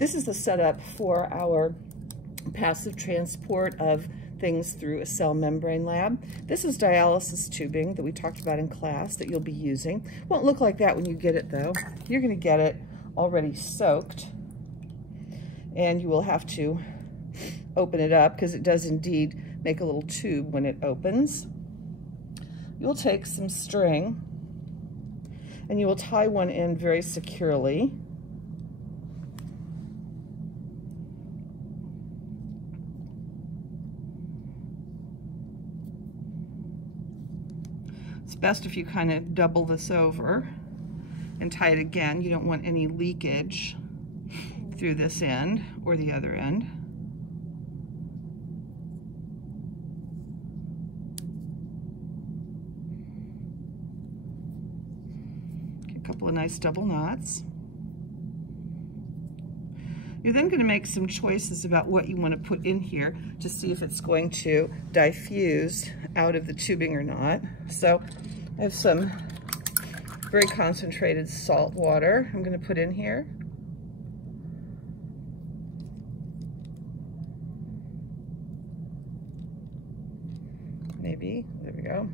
This is the setup for our passive transport of things through a cell membrane lab. This is dialysis tubing that we talked about in class that you'll be using. Won't look like that when you get it though. You're going to get it already soaked, and you will have to open it up because it does indeed make a little tube when it opens. You'll take some string and you will tie one end very securely. It's best if you kind of double this over and tie it again. You don't want any leakage through this end or the other end. Get a couple of nice double knots. You're then going to make some choices about what you want to put in here to see if it's going to diffuse out of the tubing or not. So I have some very concentrated salt water I'm going to put in here. Maybe, there we go.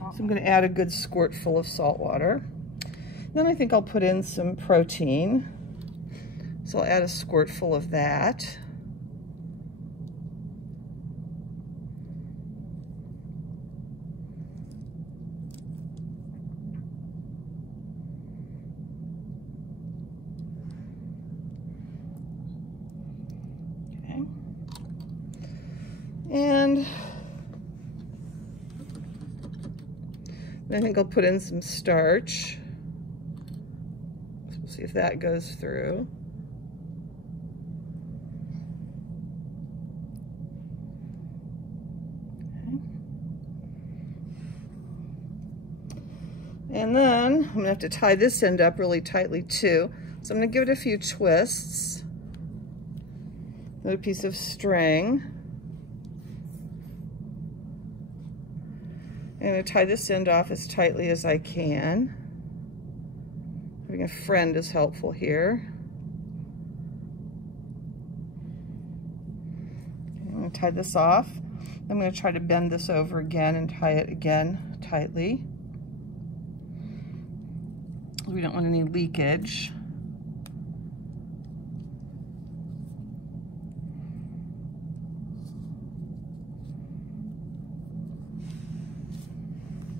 So I'm going to add a good squirt full of salt water. Then I think I'll put in some protein. So I'll add a squirt full of that. Okay. And I think I'll put in some starch. So we'll see if that goes through. Okay. And then I'm gonna have to tie this end up really tightly too. So I'm gonna give it a few twists. Another piece of string. I'm going to tie this end off as tightly as I can. Having a friend is helpful here. Okay, I'm going to tie this off. I'm going to try to bend this over again and tie it again tightly. We don't want any leakage.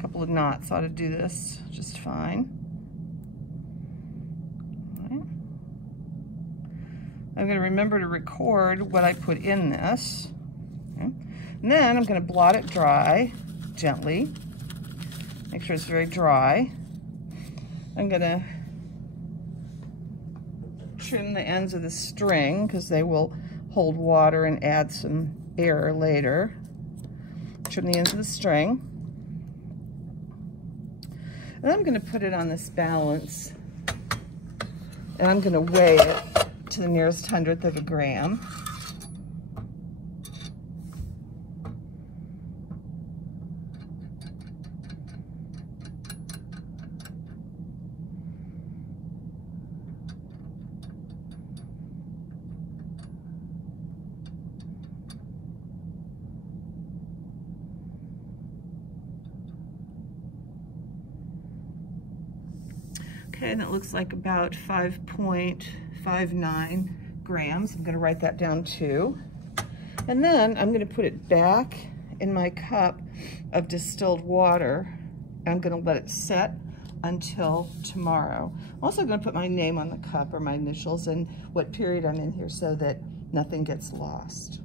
Couple of knots ought to do this just fine. Right. I'm going to remember to record what I put in this. Okay. And then I'm going to blot it dry gently. Make sure it's very dry. I'm going to trim the ends of the string because they will hold water and add some air later. Trim the ends of the string. And I'm going to put it on this balance, and I'm going to weigh it to the nearest hundredth of a gram. Okay, and it looks like about 5.59 grams. I'm going to write that down too. And then I'm going to put it back in my cup of distilled water. I'm going to let it set until tomorrow. I'm also going to put my name on the cup or my initials and what period I'm in here so that nothing gets lost.